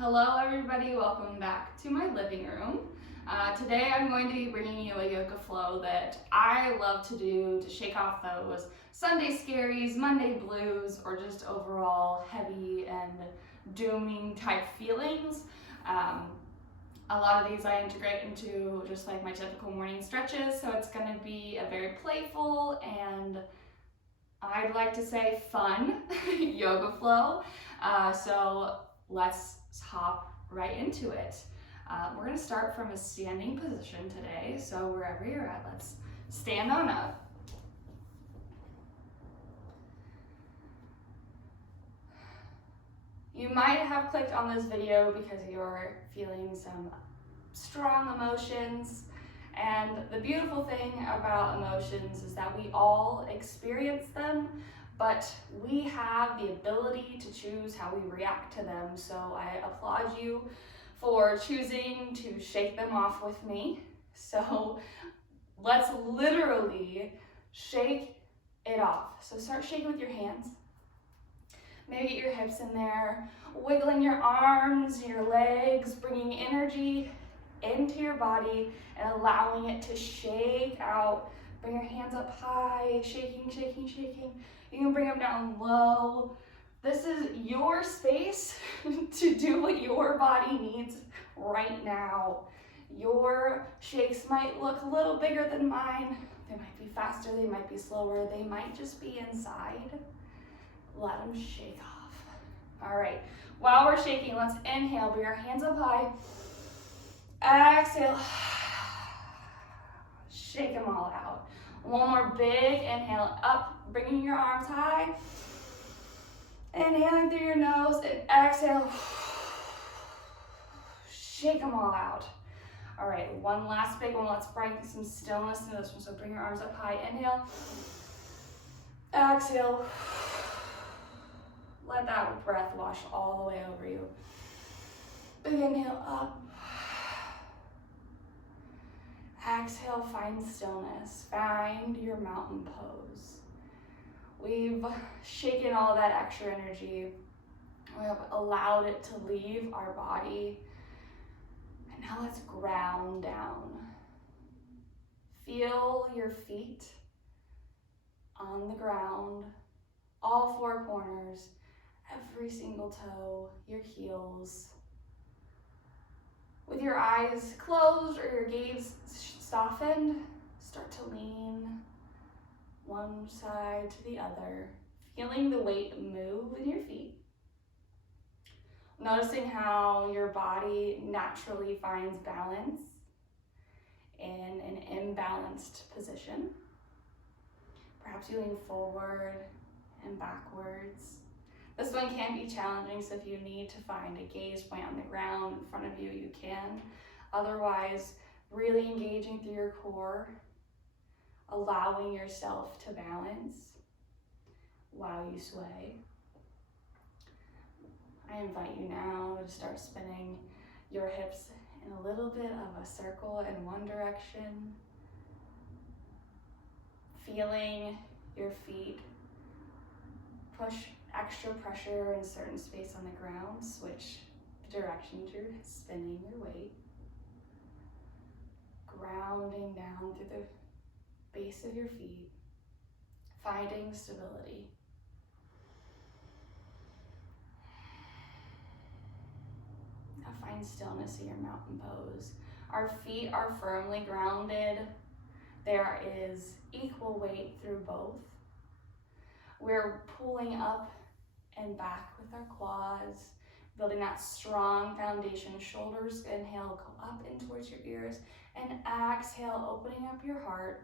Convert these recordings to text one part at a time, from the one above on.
Hello everybody, welcome back to my living room. Today I'm going to be bringing you a yoga flow that I love to do to shake off those Sunday scaries, Monday blues, or just overall heavy and dooming type feelings. A lot of these I integrate into just like my typical morning stretches, so it's going to be a very playful and I'd like to say fun yoga flow. So let's hop right into it. We're going to start from a standing position today. So wherever you're at, let's stand on up. You might have clicked on this video because you're feeling some strong emotions. And the beautiful thing about emotions is that we all experience them, but we have the ability to choose how we react to them. So I applaud you for choosing to shake them off with me. So let's literally shake it off. So start shaking with your hands. Maybe get your hips in there, wiggling your arms, your legs, bringing energy into your body and allowing it to shake out. Bring your hands up high, shaking, shaking, shaking. You can bring them down low. This is your space to do what your body needs right now. Your shakes might look a little bigger than mine. They might be faster, they might be slower, they might just be inside. Let them shake off. All right, while we're shaking, let's inhale, bring our hands up high. Exhale, shake them all out. One more big inhale, up, bringing your arms high. Inhaling through your nose and exhale, shake them all out. All right, one last big one. Let's bring some stillness to this one. So bring your arms up high, inhale, exhale. Let that breath wash all the way over you. Big inhale, up. Exhale, find stillness. Find your mountain pose. We've shaken all that extra energy. We have allowed it to leave our body. And now let's ground down. Feel your feet on the ground, all four corners, every single toe, your heels. With your eyes closed or your gaze softened, start to lean one side to the other, feeling the weight move in your feet. Noticing how your body naturally finds balance in an imbalanced position. Perhaps you lean forward and backwards. This one can be challenging, so if you need to find a gaze point on the ground in front of you, you can. Otherwise, really engaging through your core, allowing yourself to balance while you sway. I invite you now to start spinning your hips in a little bit of a circle in one direction, feeling your feet push extra pressure in certain space on the ground, switch the directions you're spinning your weight, grounding down through the base of your feet, finding stability. Now find stillness in your mountain pose. Our feet are firmly grounded. There is equal weight through both. We're pulling up and back with our quads, building that strong foundation. Shoulders, inhale, go up in towards your ears, and exhale, opening up your heart,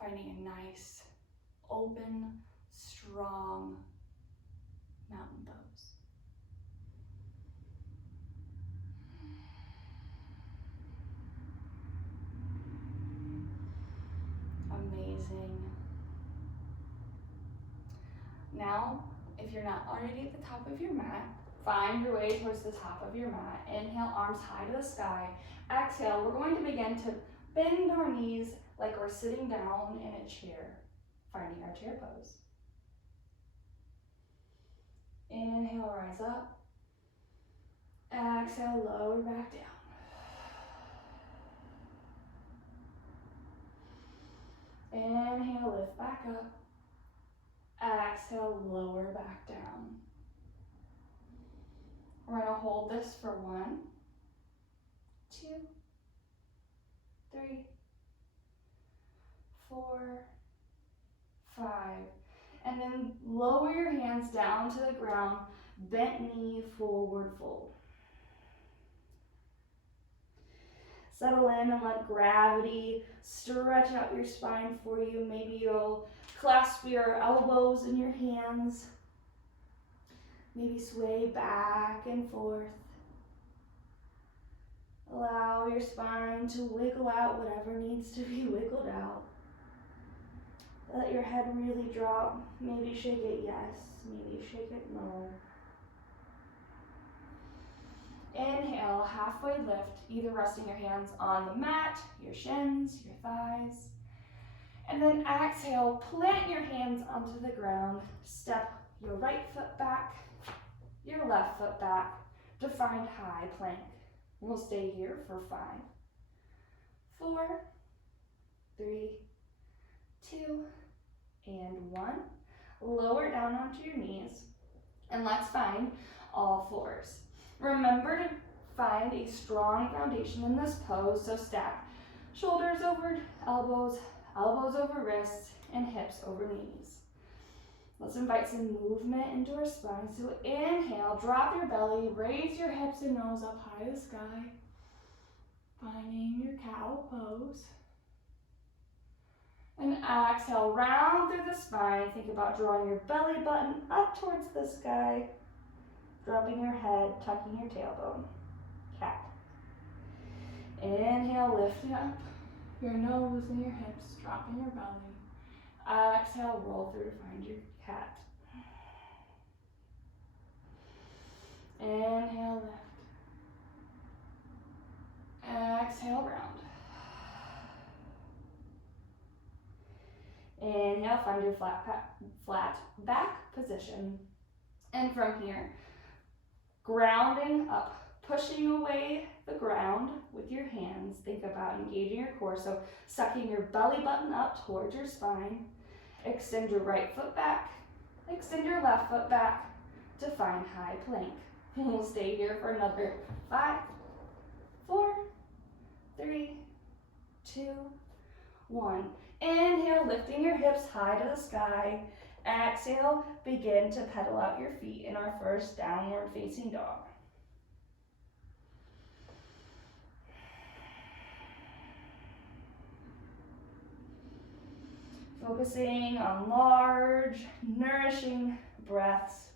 finding a nice, open, strong mountain pose. Amazing. Now, if you're not already at the top of your mat, find your way towards the top of your mat. Inhale, arms high to the sky. Exhale, we're going to begin to bend our knees like we're sitting down in a chair, finding our chair pose. Inhale, rise up. Exhale, lower back down. Inhale, lift back up. Exhale, lower back down. We're going to hold this for 1, 2, 3, 4, 5. And then lower your hands down to the ground, bent knee, forward fold. Settle in and let gravity stretch out your spine for you. Maybe you'll clasp your elbows in your hands. Maybe sway back and forth. Allow your spine to wiggle out whatever needs to be wiggled out. Let your head really drop. Maybe shake it yes, maybe shake it no. Inhale, halfway lift, either resting your hands on the mat, your shins, your thighs. And then exhale, plant your hands onto the ground. Step your right foot back, your left foot back to find high plank. We'll stay here for 5, 4, 3, 2, and 1. Lower down onto your knees, and let's find all fours. Remember to find a strong foundation in this pose, so stack shoulders over elbows, elbows over wrists, and hips over knees. Let's invite some movement into our spine. So inhale, drop your belly, raise your hips and nose up high to the sky, finding your cow pose. And exhale, round through the spine. Think about drawing your belly button up towards the sky, dropping your head, tucking your tailbone. Cat. Inhale, lifting up your nose and your hips, dropping your belly. Exhale, roll through to find your cat. Inhale, lift. Exhale, round. Inhale, find your flat back position. And from here, grounding up, pushing away the ground with your hands. Think about engaging your core. So sucking your belly button up towards your spine. Extend your right foot back. Extend your left foot back to find high plank. And we'll stay here for another 5, 4, 3, 2, 1. Inhale, lifting your hips high to the sky. Exhale, begin to pedal out your feet in our first downward facing dog. Focusing on large, nourishing breaths.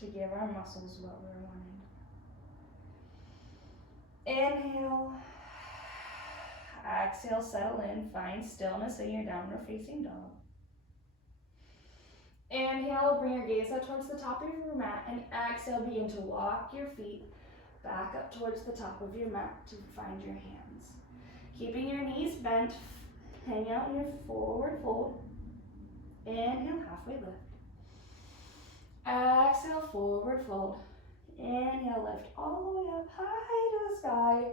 To give our muscles what we're wanting. Inhale. Exhale, settle in, find stillness in your downward facing dog. Inhale, bring your gaze up towards the top of your mat, and exhale, begin to walk your feet back up towards the top of your mat to find your hands. Keeping your knees bent, hang out in your forward fold. Inhale, halfway lift. Exhale, forward fold. Inhale, lift all the way up high to the sky.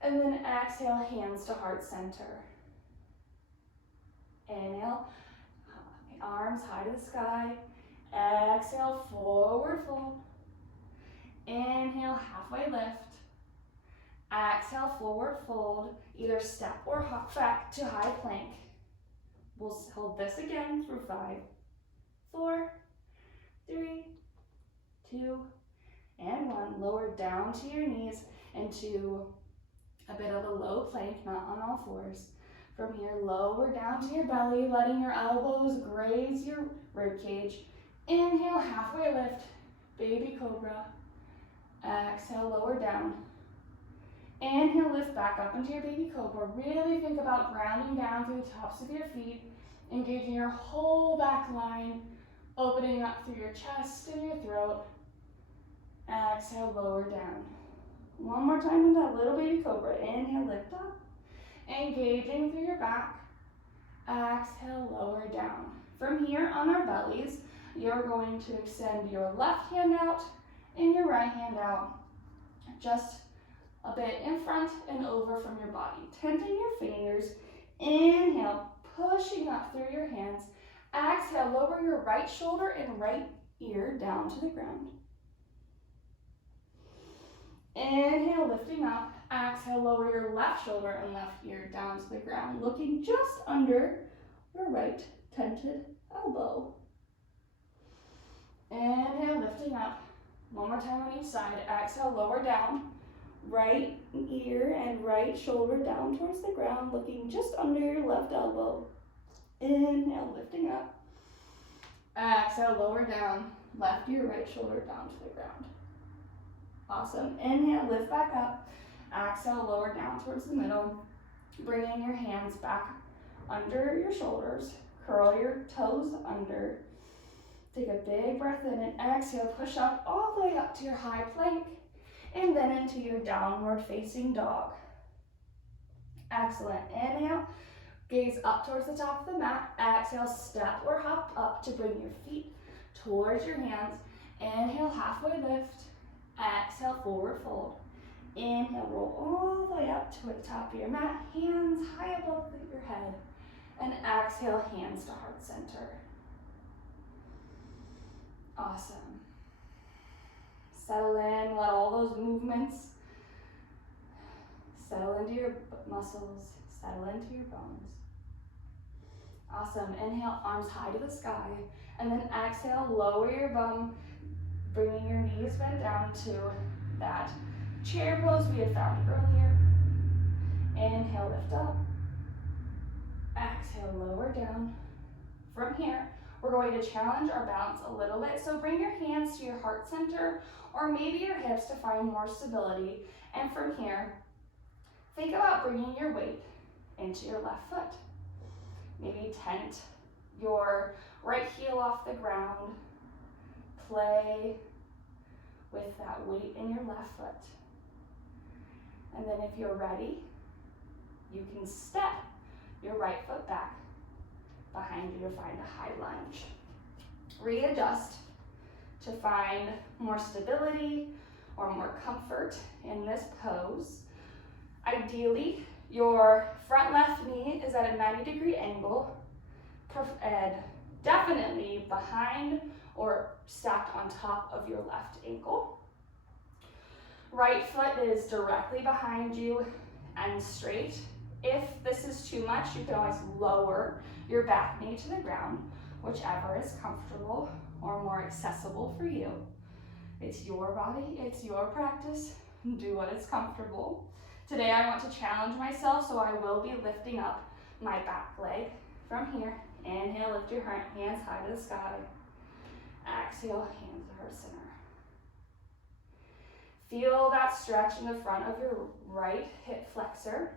And then exhale, hands to heart center. Inhale, arms high to the sky. Exhale, forward fold. Inhale, halfway lift. Exhale, forward fold. Either step or hop back to high plank. We'll hold this again for 5, 4, 3, 2, and 1. Lower down to your knees into a bit of a low plank, not on all fours. From here, lower down to your belly, letting your elbows graze your rib cage. Inhale, halfway lift, baby cobra. Exhale, lower down. Inhale, lift back up into your baby cobra. Really think about grounding down through the tops of your feet, engaging your whole back line, opening up through your chest and your throat. Exhale, lower down. One more time in that little baby cobra. Inhale, lift up. Engaging through your back. Exhale, lower down. From here on our bellies, you're going to extend your left hand out and your right hand out, just a bit in front and over from your body. Tenting your fingers, inhale, pushing up through your hands. Exhale, lower your right shoulder and right ear down to the ground. Inhale, lifting up. Exhale, lower your left shoulder and left ear down to the ground, looking just under your right tented elbow. Inhale, lifting up. One more time on each side. Exhale, lower down. Right ear and right shoulder down towards the ground, looking just under your left elbow. Inhale, lifting up. Exhale, lower down. Left ear, right shoulder down to the ground. Awesome. Inhale, lift back up. Exhale, lower down towards the middle. Bringing your hands back under your shoulders. Curl your toes under. Take a big breath in and exhale, push up all the way up to your high plank and then into your downward facing dog. Excellent. Inhale, gaze up towards the top of the mat. Exhale, step or hop up to bring your feet towards your hands. Inhale, halfway lift. Exhale, forward fold. Inhale, roll all the way up to the top of your mat, hands high above your head. And exhale, hands to heart center. Awesome. Settle in, let all those movements settle into your muscles, settle into your bones. Awesome. Inhale, arms high to the sky. And then exhale, lower your bum, bringing your knees bent down to that chair pose we had found earlier. Inhale, lift up. Exhale, lower down. From here, we're going to challenge our balance a little bit. So bring your hands to your heart center or maybe your hips to find more stability. And from here, think about bringing your weight into your left foot. Maybe tent your right heel off the ground. Play with that weight in your left foot. And then if you're ready, you can step your right foot back behind you to find a high lunge. Readjust to find more stability or more comfort in this pose. Ideally, your front left knee is at a 90-degree angle, and definitely behind or stacked on top of your left ankle. Right foot is directly behind you and straight. If this is too much, you can always lower your back knee to the ground, whichever is comfortable or more accessible for you. It's your body, it's your practice. Do what is comfortable. Today I want to challenge myself, so I will be lifting up my back leg from here. Inhale, lift your hands high to the sky. Exhale, hands to heart center. Feel that stretch in the front of your right hip flexor.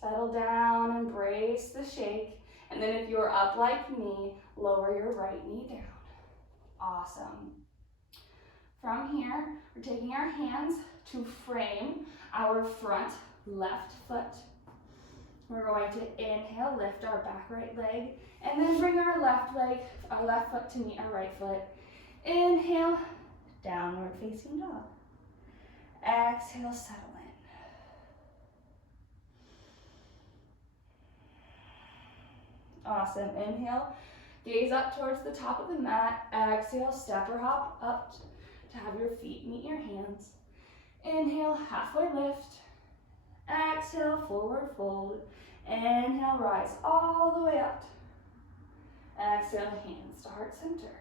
Settle down, embrace the shake. And then if you're up like me, lower your right knee down. Awesome. From here, we're taking our hands to frame our front left foot. We're going to inhale, lift our back right leg, and then bring our left foot to meet our right foot. Inhale, downward facing dog. Exhale, settle in. Awesome. Inhale, gaze up towards the top of the mat. Exhale, step or hop up to have your feet meet your hands. Inhale, halfway lift. Exhale, forward fold. Inhale, rise all the way up. Exhale, hands to heart center.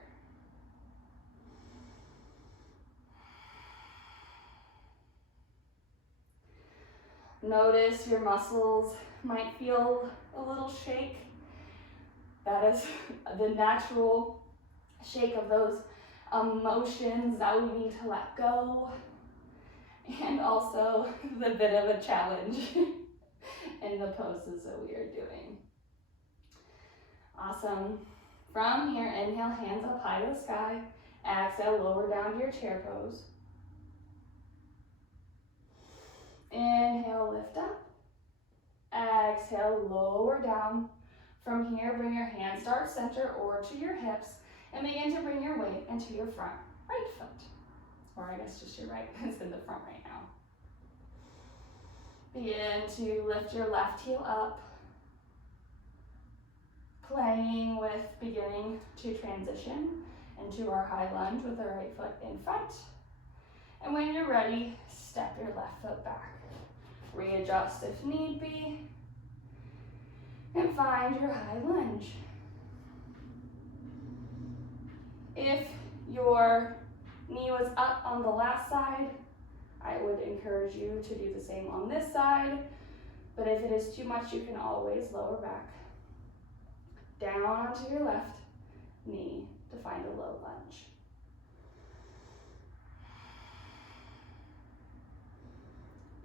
Notice your muscles might feel a little shake. That is the natural shake of those emotions that we need to let go, and also the bit of a challenge in the poses that we are doing. Awesome. From here, inhale, hands up high to the sky. Exhale, lower down to your chair pose. Inhale, lift up. exhale, lower down. From here, bring your hands to our center or to your hips and begin to bring your weight into your front right foot. Or I guess just your right, it's in the front right now. Begin to lift your left heel up, playing with beginning to transition into our high lunge with our right foot in front. And when you're ready, step your left foot back. Readjust if need be, and find your high lunge. If your knee was up on the last side, I would encourage you to do the same on this side, but if it is too much, you can always lower back. Down onto your left knee to find a low lunge.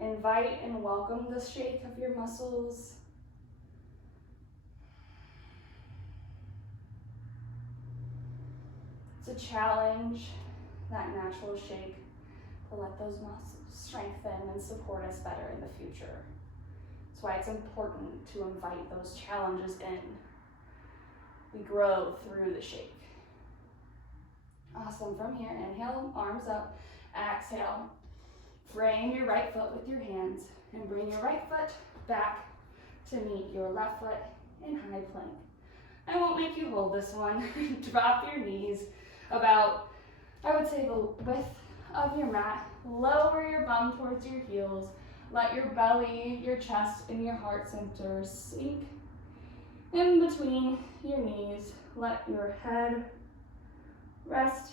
Invite and welcome the shake of your muscles. It's a challenge, that natural shake, to let those muscles strengthen and support us better in the future. That's why it's important to invite those challenges in. We grow through the shake. Awesome. From here, inhale, arms up. Exhale. Frame your right foot with your hands and bring your right foot back to meet your left foot in high plank. I won't make you hold this one. Drop your knees about, I would say, the width of your mat. Lower your bum towards your heels. Let your belly, your chest, and your heart center sink in between your knees. Let your head rest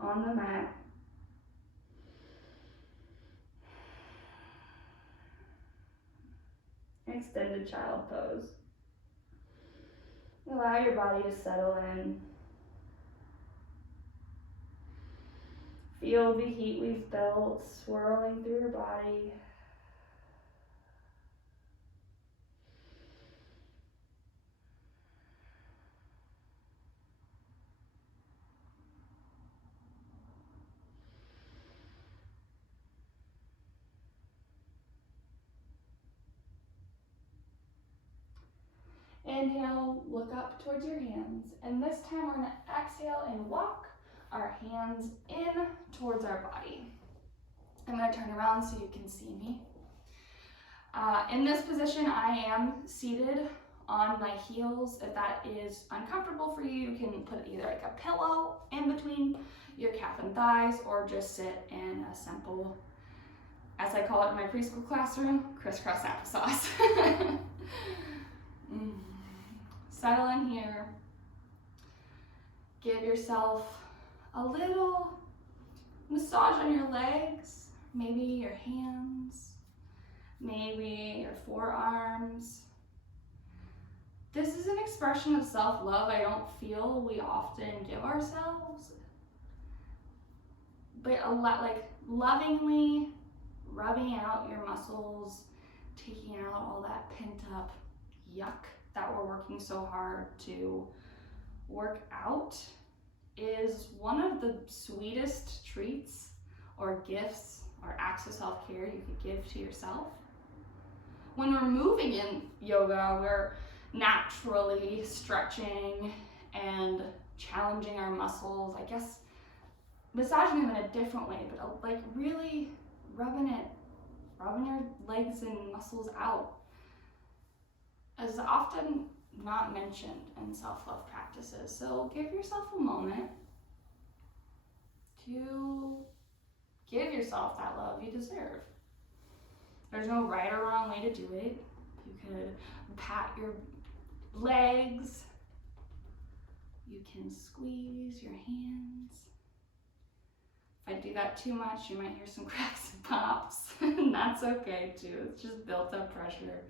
on the mat. Extended child pose. Allow your body to settle in. Feel the heat we've built swirling through your body. Inhale, look up towards your hands, and this time we're going to exhale and walk our hands in towards our body. I'm going to turn around so you can see me. In this position, I am seated on my heels. If that is uncomfortable for you, you can put either like a pillow in between your calf and thighs, or just sit in a simple, as I call it in my preschool classroom, crisscross applesauce. Settle in here. Give yourself a little massage on your legs, maybe your hands, maybe your forearms. This is an expression of self-love I don't feel we often give ourselves, but a lot, like lovingly rubbing out your muscles, taking out all that pent up yuck that we're working so hard to work out is one of the sweetest treats or gifts or acts of self-care you could give to yourself. When we're moving in yoga, we're naturally stretching and challenging our muscles, I guess massaging them in a different way, but like really rubbing your legs and muscles out is often not mentioned in self-love practices. So give yourself a moment to give yourself that love you deserve. There's no right or wrong way to do it. You could pat your legs. You can squeeze your hands. If I do that too much, you might hear some cracks and pops, and that's okay too. It's just built up pressure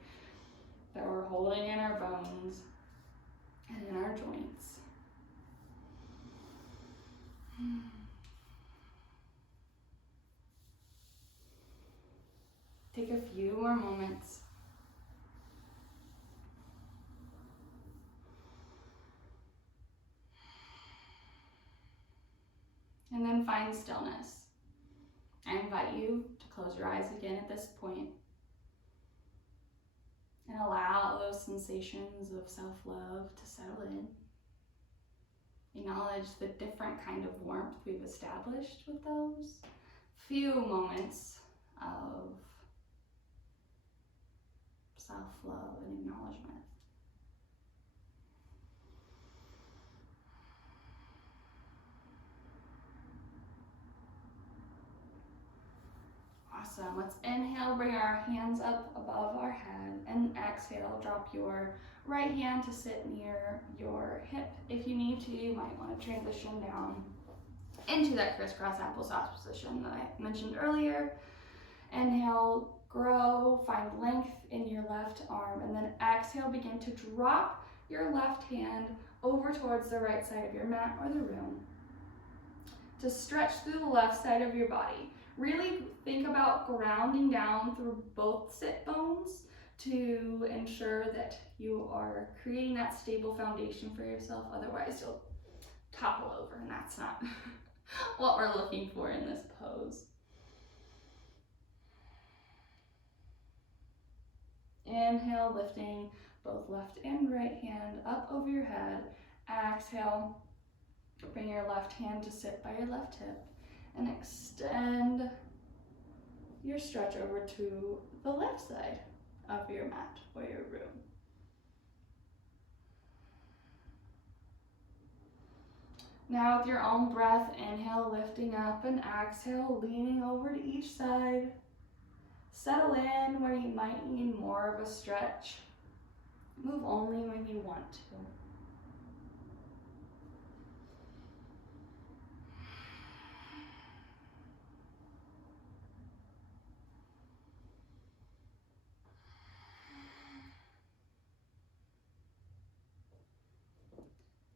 that we're holding in our bones and in our joints. Take a few more moments. And then find stillness. I invite you to close your eyes again at this point and allow sensations of self-love to settle in. Acknowledge the different kind of warmth we've established with those few moments of self-love and acknowledgement. Awesome. Let's inhale, bring our hands up above our head, and exhale, drop your right hand to sit near your hip. If you need to, you might want to transition down into that crisscross applesauce position that I mentioned earlier. Inhale, grow, find length in your left arm, and then exhale, begin to drop your left hand over towards the right side of your mat or the room to stretch through the left side of your body. Really think about grounding down through both sit bones to ensure that you are creating that stable foundation for yourself. Otherwise, you'll topple over, and that's not what we're looking for in this pose. Inhale, lifting both left and right hand up over your head. Exhale, bring your left hand to sit by your left hip and extend your stretch over to the left side of your mat or your room. Now with your own breath, inhale, lifting up, and exhale, leaning over to each side. Settle in where you might need more of a stretch. Move only when you want to.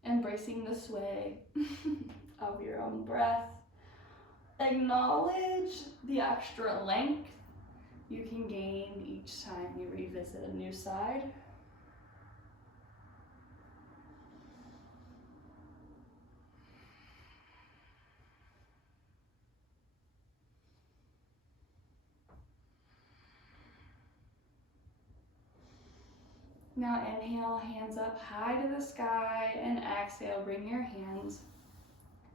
Embracing the sway of your own breath. Acknowledge the extra length you can gain each time you revisit a new side. Now inhale, hands up high to the sky, and exhale, bring your hands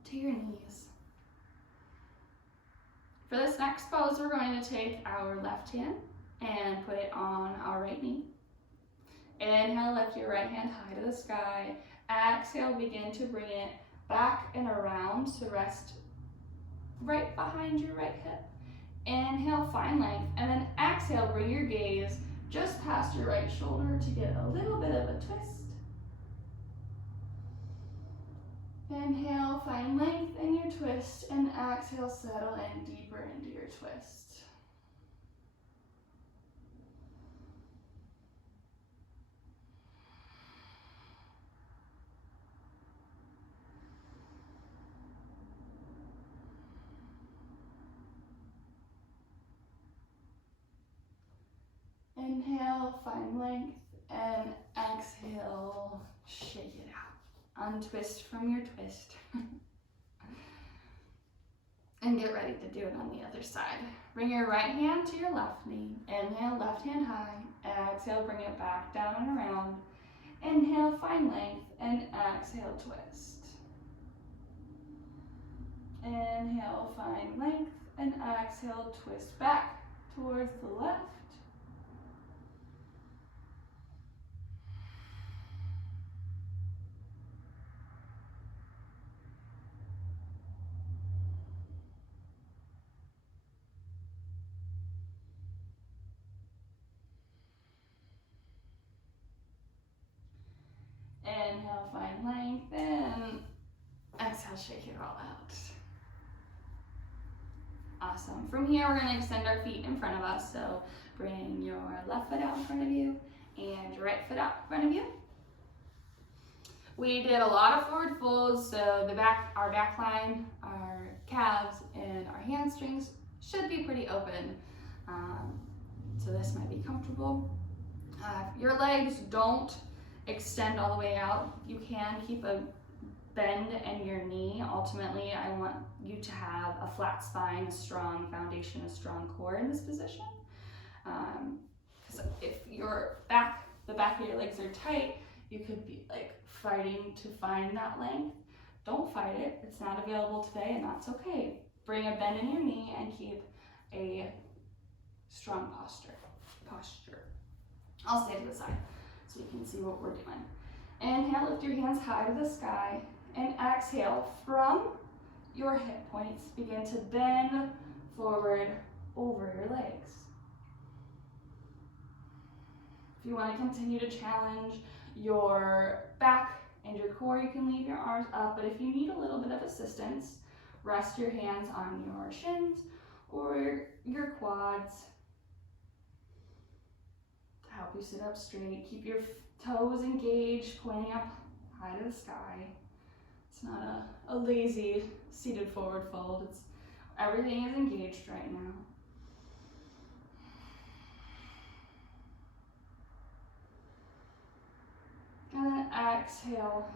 to your knees. For this next pose, we're going to take our left hand and put it on our right knee. Inhale, lift your right hand high to the sky. Exhale, begin to bring it back and around to rest right behind your right hip. Inhale, find length, and then exhale, bring your gaze just past your right shoulder to get a little bit of a twist. Inhale, find length in your twist, and exhale, settle in deeper into your twist. Inhale, find length, and exhale, shake it out. Untwist from your twist. And get ready to do it on the other side. Bring your right hand to your left knee. Inhale, left hand high. Exhale, bring it back down and around. Inhale, find length, and exhale, twist. Inhale, find length, and exhale, twist back towards the left. Inhale, find length, and exhale, shake it all out. Awesome. From here, we're going to extend our feet in front of us. So bring your left foot out in front of you and your right foot out in front of you. We did a lot of forward folds, so our back line, our calves, and our hamstrings should be pretty open. So this might be comfortable. If your legs don't extend all the way out, you can keep a bend in your knee. Ultimately, I want you to have a flat spine, a strong foundation, a strong core in this position. Because if the back of your legs are tight, you could be like fighting to find that length. Don't fight it. It's not available today, and that's okay. Bring a bend in your knee and keep a strong posture. I'll stay to the side so you can see what we're doing. Inhale, lift your hands high to the sky, and exhale from your hip points. Begin to bend forward over your legs. If you want to continue to challenge your back and your core, you can leave your arms up, but if you need a little bit of assistance, rest your hands on your shins or your quads to help you sit up straight. Keep your toes engaged, pointing up high to the sky. It's not a lazy seated forward fold. Everything is engaged right now. And then exhale.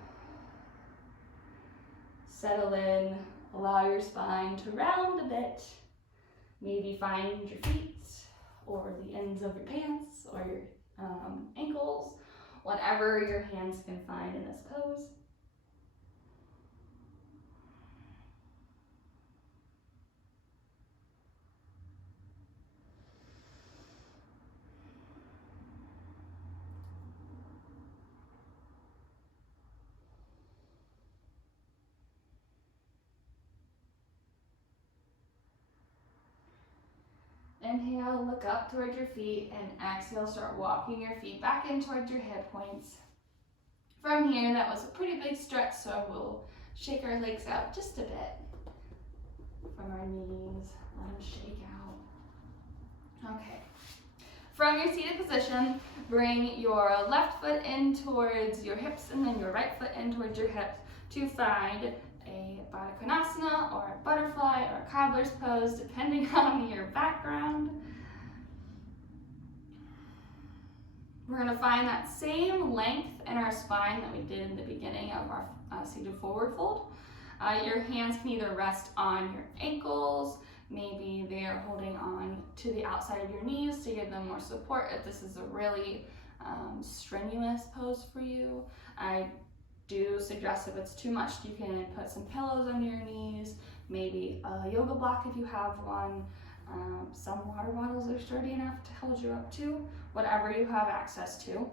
Settle in. Allow your spine to round a bit. Maybe find your feet or the ends of your pants or your ankles, whatever your hands can find in this pose. Inhale, look up towards your feet, and exhale, start walking your feet back in towards your hip points. From here, that was a pretty big stretch, so we'll shake our legs out just a bit from our knees. Let them shake out. Okay. From your seated position, bring your left foot in towards your hips and then your right foot in towards your hips to find a Baddha Konasana or a butterfly or a cobbler's pose, depending on your background. We're going to find that same length in our spine that we did in the beginning of our seated forward fold. Your hands can either rest on your ankles, maybe they are holding on to the outside of your knees to give them more support if this is a really strenuous pose for you. I do suggest if it's too much, you can put some pillows under your knees, maybe a yoga block if you have one. Some water bottles are sturdy enough to hold you up too. Whatever you have access to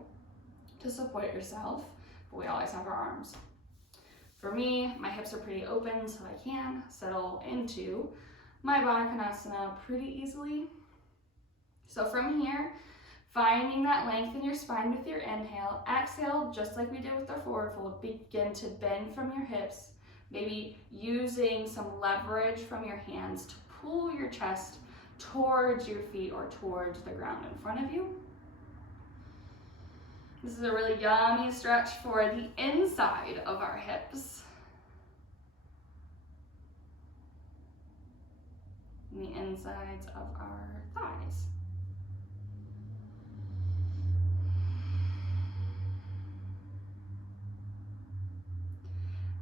support yourself, but we always have our arms. For me, my hips are pretty open, so I can settle into my Baddha Konasana pretty easily. So from here, finding that length in your spine with your inhale, exhale, just like we did with the forward fold, begin to bend from your hips, maybe using some leverage from your hands to pull your chest towards your feet or towards the ground in front of you. This is a really yummy stretch for the inside of our hips and the insides of our thighs.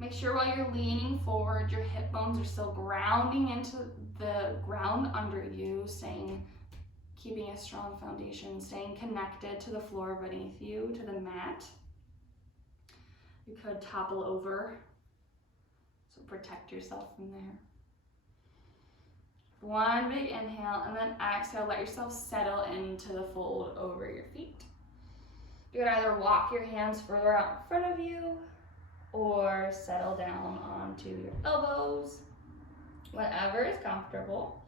Make sure while you're leaning forward, your hip bones are still grounding into the ground under you, keeping a strong foundation, staying connected to the floor beneath you, to the mat. You could topple over, so protect yourself from there. One big inhale, and then exhale, let yourself settle into the fold over your feet. You could either walk your hands further out in front of you, or settle down onto your elbows, whatever is comfortable.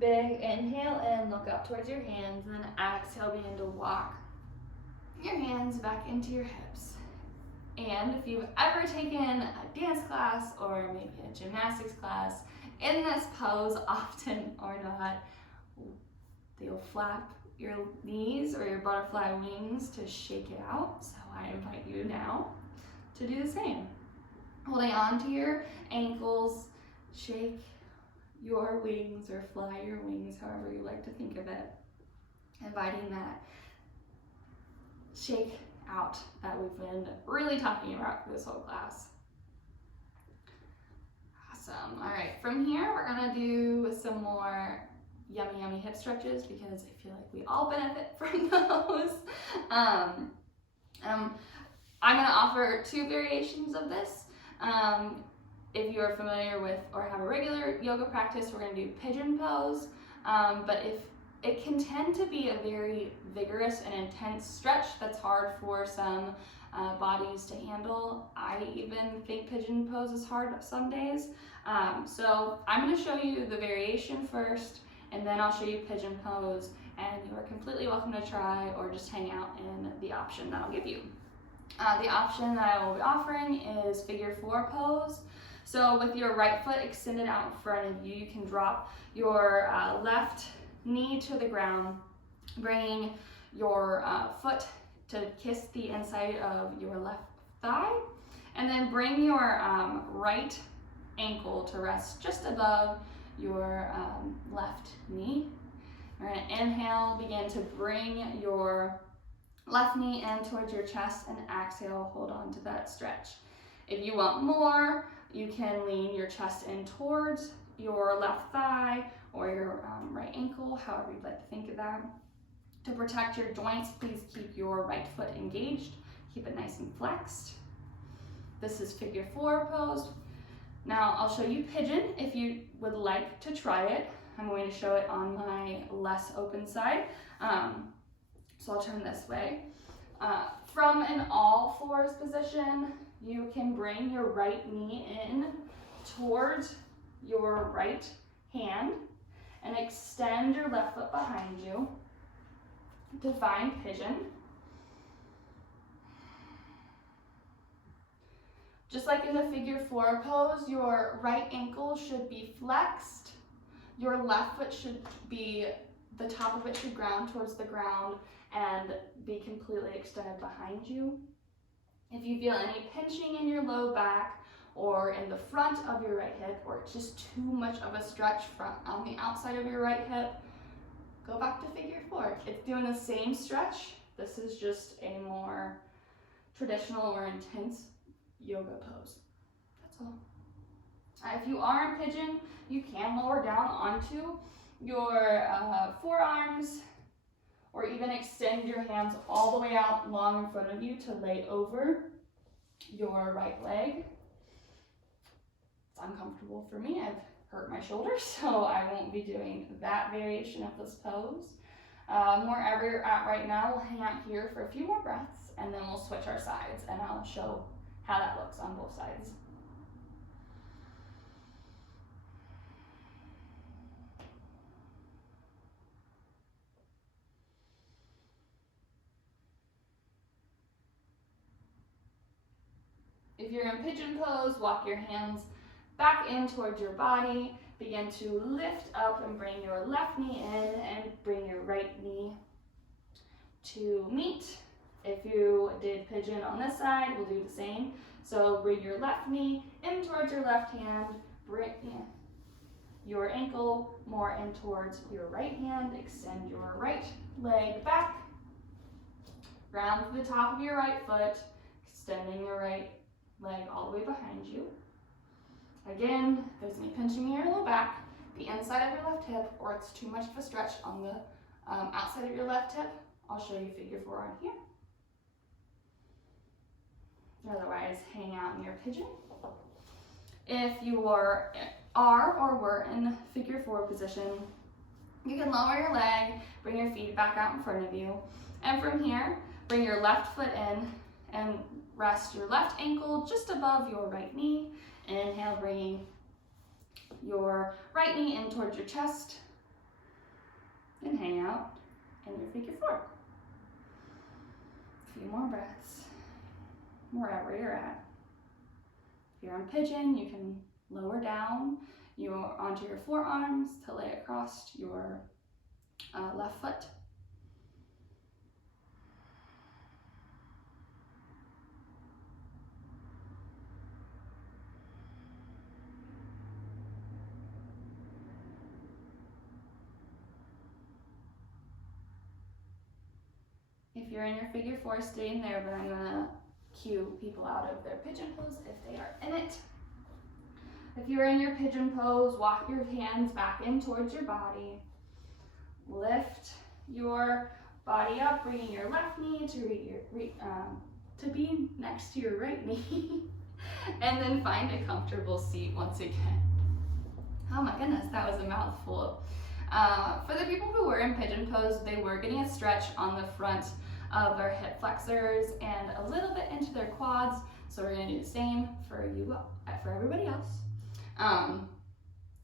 Big inhale in, look up towards your hands, and then exhale, begin to walk your hands back into your hips. And if you've ever taken a dance class or maybe a gymnastics class in this pose, often or not, you'll flap your knees or your butterfly wings to shake it out. So I invite you now to do the same. holding on to your ankles. Shake your wings or fly your wings, however you like to think of it. Inviting that shake out that we've been really talking about this whole class. Awesome. All right, from here we're gonna do some more yummy hip stretches because I feel like we all benefit from those. I'm gonna offer 2 variations of this. If you're familiar with or have a regular yoga practice, we're gonna do pigeon pose. But if it can tend to be a very vigorous and intense stretch that's hard for some bodies to handle. I even think pigeon pose is hard some days. So I'm gonna show you the variation first, and then I'll show you pigeon pose, and you are completely welcome to try or just hang out in the option that I'll give you. The option that I will be offering is figure 4 pose. So with your right foot extended out in front of you, you can drop your left knee to the ground, bringing your foot to kiss the inside of your left thigh, and then bring your right ankle to rest just above your left knee. We're going to inhale, begin to bring your left knee in towards your chest, and exhale, hold on to that stretch. If you want more, you can lean your chest in towards your left thigh or your right ankle, however you'd like to think of that. To protect your joints, please keep your right foot engaged. Keep it nice and flexed. This is figure 4 pose. Now I'll show you pigeon if you would like to try it. I'm going to show it on my less open side. So I'll turn this way. From an all fours position, you can bring your right knee in towards your right hand and extend your left foot behind you to find pigeon. Just like in the figure 4 pose, your right ankle should be flexed. Your left foot should be, the top of it should ground towards the ground and be completely extended behind you. If you feel any pinching in your low back or in the front of your right hip, or just too much of a stretch on the outside of your right hip, go back to figure 4. It's doing the same stretch. This is just a more traditional or intense yoga pose. That's all. If you are in pigeon, you can lower down onto your forearms, or even extend your hands all the way out long in front of you to lay over your right leg. It's uncomfortable for me. I've hurt my shoulder, so I won't be doing that variation of this pose. Wherever you're at right now, we'll hang out here for a few more breaths, and then we'll switch our sides, and I'll show how that looks on both sides. If you're in pigeon pose, walk your hands back in towards your body. Begin to lift up and bring your left knee in and bring your right knee to meet. If you did pigeon on this side, we'll do the same. So bring your left knee in towards your left hand, bring your ankle more in towards your right hand, extend your right leg back, ground to the top of your right foot, extending your right leg all the way behind you. Again, if there's any pinching in your low back, the inside of your left hip, or it's too much of a stretch on the outside of your left hip, I'll show you figure 4 on here. Otherwise, hang out in your pigeon. If you are or were in figure 4 position, you can lower your leg, bring your feet back out in front of you, and from here, bring your left foot in and rest your left ankle just above your right knee. Inhale, bringing your right knee in towards your chest, and hang out in your figure 4. A few more breaths, wherever you're at. If you're on pigeon, you can lower down onto your forearms to lay across your left foot. you're in your figure four, stay in there, but I'm gonna cue people out of their pigeon pose if they are in it. If you're in your pigeon pose, walk your hands back in towards your body. Lift your body up, bringing your left knee to be next to your right knee. And then find a comfortable seat once again. Oh my goodness, that was a mouthful. For the people who were in pigeon pose, they were getting a stretch on the front of their hip flexors and a little bit into their quads. So we're gonna do the same for everybody else.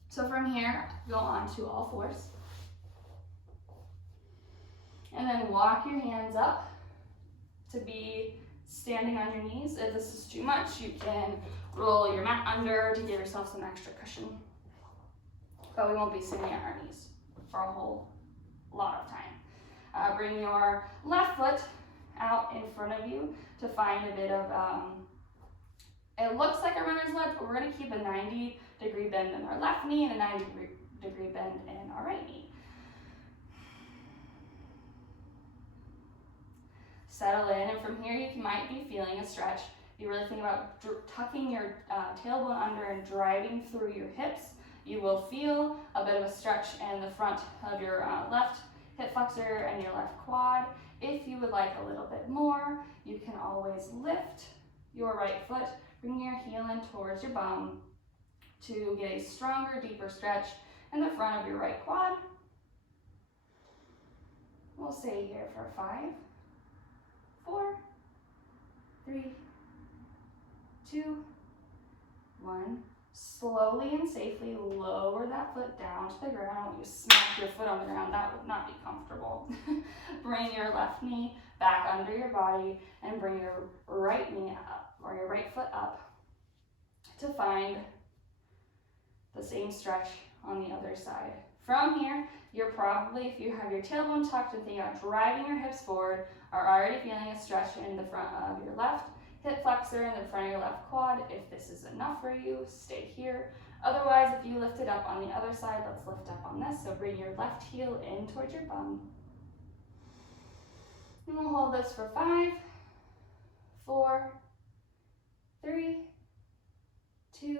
So from here, go on to all fours. And then walk your hands up to be standing on your knees. If this is too much, you can roll your mat under to give yourself some extra cushion. But we won't be sitting at our knees for a whole lot of time. Bring your left foot out in front of you to find a bit of, it looks like a runner's lunge, but we're gonna keep a 90-degree bend in our left knee and a 90-degree bend in our right knee. Settle in, and from here you might be feeling a stretch. You really think about tucking your tailbone under and driving through your hips. You will feel a bit of a stretch in the front of your left hip flexor and your left quad. If you would like a little bit more, you can always lift your right foot, bring your heel in towards your bum to get a stronger, deeper stretch in the front of your right quad. We'll stay here for 5, 4, 3, 2, 1. Slowly and safely lower that foot down to the ground. I want you to smack your foot on the ground. That would not be comfortable. Bring your left knee back under your body and bring your right knee up, or your right foot up, to find the same stretch on the other side. From here, you're probably, if you have your tailbone tucked and thinking about driving your hips forward, are already feeling a stretch in the front of your left hip flexor and the front of your left quad. If this is enough for you, stay here. Otherwise, if you lift it up on the other side, let's lift up on this. So bring your left heel in towards your bum. And we'll hold this for 5, 4, 3, 2,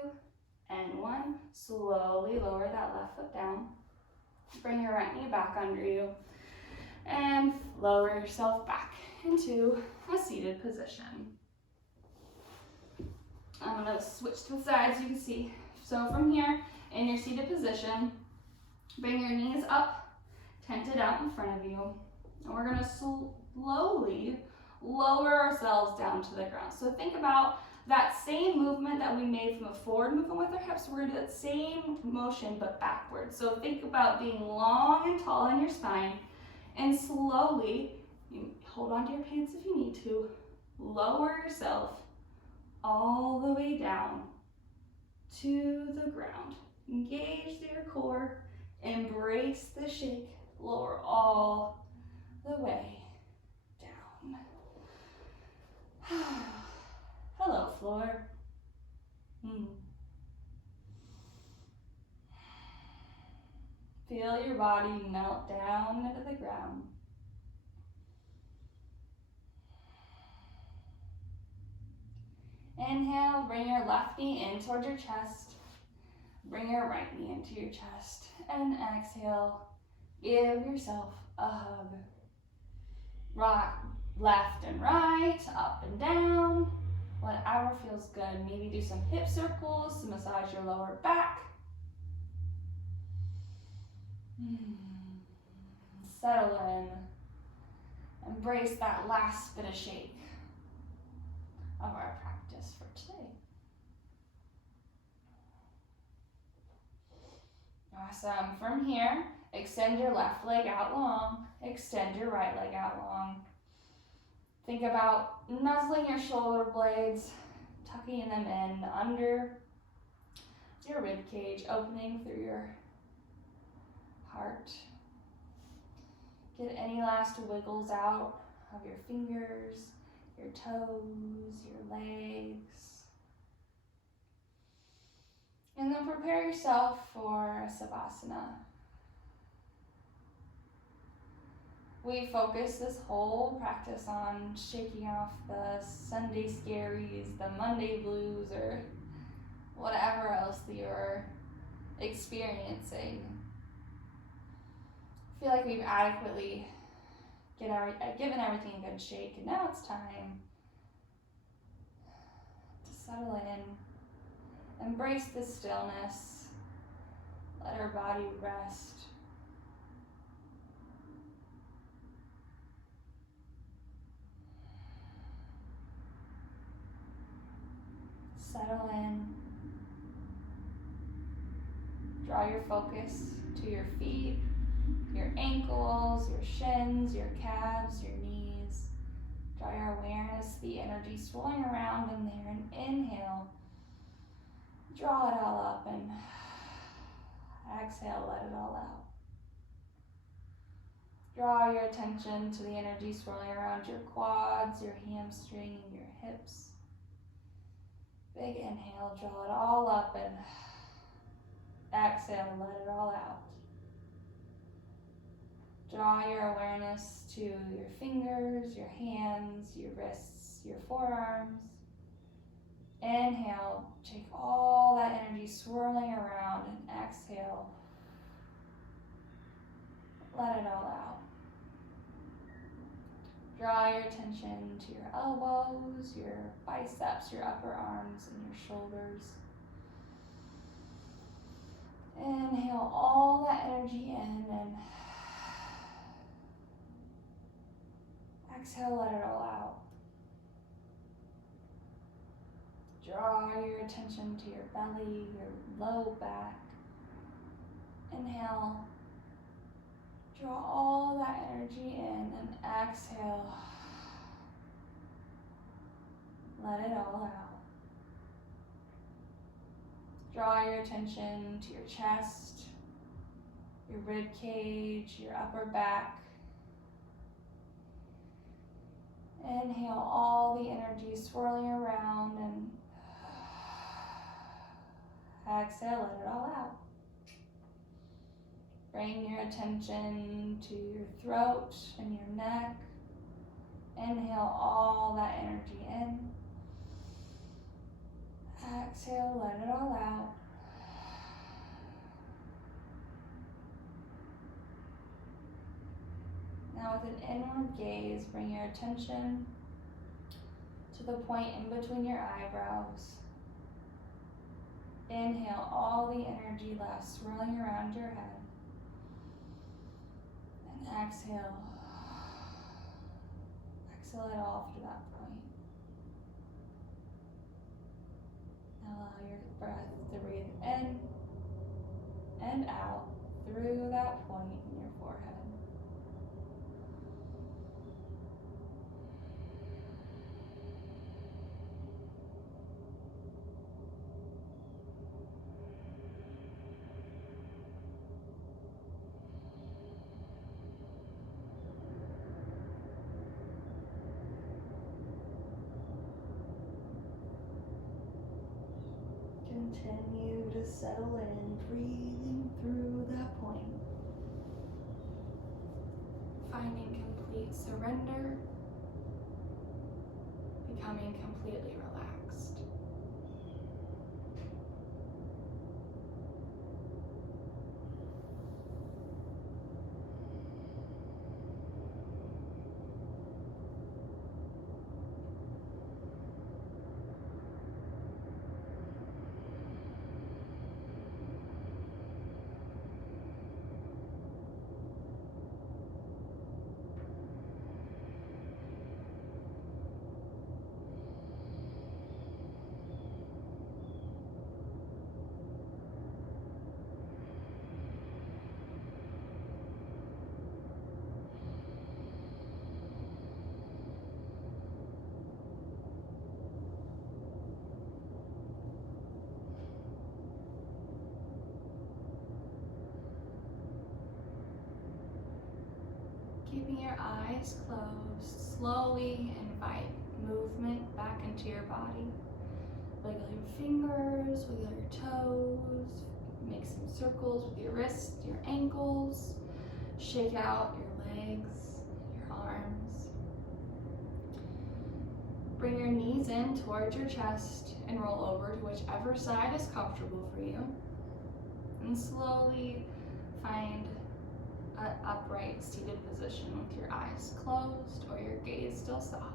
and 1. Slowly lower that left foot down. Bring your right knee back under you and lower yourself back into a seated position. I'm going to switch to the sides, you can see. So from here, in your seated position, bring your knees up, tented out in front of you, and we're going to slowly lower ourselves down to the ground. So think about that same movement that we made from a forward movement with our hips. We're going to do that same motion, but backwards. So think about being long and tall in your spine, and slowly, you hold onto your pants if you need to, lower yourself all the way down to the ground. Engage your core, embrace the shake, lower all the way down. Hello, floor. Feel your body melt down into the ground. Inhale, bring your left knee in towards your chest. Bring your right knee into your chest. And exhale, give yourself a hug. Rock left and right, up and down, whatever feels good. Maybe do some hip circles to massage your lower back. Settle in. Embrace that last bit of shake of our practice for today. Awesome. From here, extend your left leg out long, extend your right leg out long. Think about nuzzling your shoulder blades, tucking them in under your rib cage, opening through your heart. Get any last wiggles out of your fingers, your toes, your legs. And then prepare yourself for a Savasana. We focus this whole practice on shaking off the Sunday scaries, the Monday blues, or whatever else that you're experiencing. I feel like we've adequately given everything a good shake, and now it's time to settle in, embrace the stillness, let our body rest. Settle in. Draw your focus to your feet, your ankles, your shins, your calves, your knees. Draw your awareness to the energy swirling around in there, and inhale. Draw it all up, and exhale, let it all out. Draw your attention to the energy swirling around your quads, your hamstring, and your hips. Big inhale, draw it all up, and exhale, let it all out. Draw your awareness to your fingers, your hands, your wrists, your forearms. Inhale, take all that energy swirling around, and exhale, let it all out. Draw your attention to your elbows, your biceps, your upper arms, and your shoulders. Inhale all that energy in, and exhale, let it all out. Draw your attention to your belly, your low back. Inhale. Draw all that energy in, and exhale. Let it all out. Draw your attention to your chest, your rib cage, your upper back. Inhale all the energy swirling around, and exhale, let it all out. Bring your attention to your throat and your neck. Inhale all that energy in. Exhale, let it all out. Now with an inward gaze, bring your attention to the point in between your eyebrows. Inhale all the energy left swirling around your head. And exhale. Exhale it off to that point. Now allow your breath to breathe in and out through that point in your forehead. Continue to settle in, breathing through that point. Finding complete surrender, becoming completely relaxed. Keeping your eyes closed, slowly invite movement back into your body. Wiggle your fingers, wiggle your toes, make some circles with your wrists, your ankles, shake out your legs, Bring your knees in towards your chest and roll over to whichever side is comfortable for you. And slowly find an upright seated position with your eyes closed or your gaze still soft.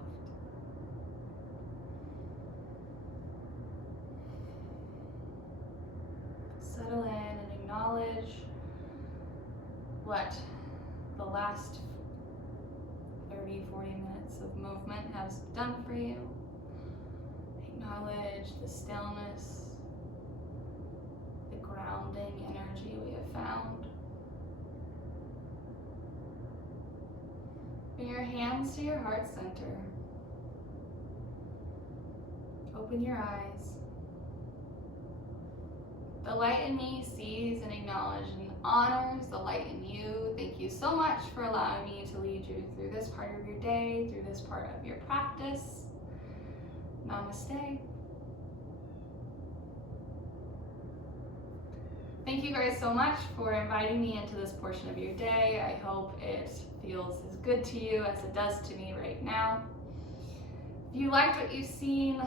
Settle in and acknowledge what the last 30-40 minutes of movement has done for you. Acknowledge the stillness, the grounding energy we have found. Bring your hands to your heart center. Open your eyes. The light in me sees and acknowledges and honors the light in you. Thank you so much for allowing me to lead you through this part of your day, through this part of your practice. Namaste. Thank you guys so much for inviting me into this portion of your day. I hope it feels as good to you as it does to me right now. If you liked what you've seen,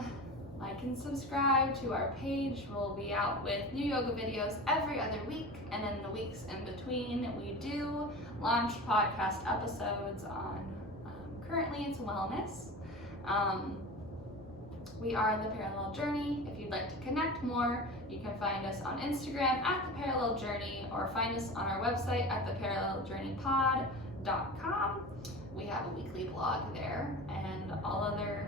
like and subscribe to our page. We'll be out with new yoga videos every other week, and in the weeks in between, we do launch podcast episodes on, currently it's wellness. We are The Parallel Journey. If you'd like to connect more, you can find us on Instagram at The Parallel Journey, or find us on our website at theparalleljourneypod.com. We have a weekly blog there, and all other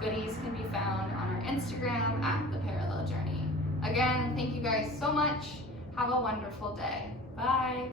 goodies can be found on our Instagram at The Parallel Journey. Again, thank you guys so much. Have a wonderful day. Bye.